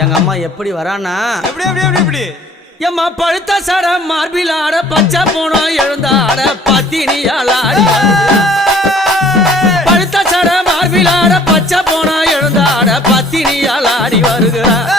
எங்க அம்மா எப்படி வரானா எப்படி எம்மா பழுத்த சட மார்பில் ஆட பச்சை போனோம் எழுந்தாட பத்தினியால் ஆடி பழுத்த சட மார்பில் ஆட பச்சை போனோம் எழுந்தாட பத்தினியால் ஆடி வருகிறார்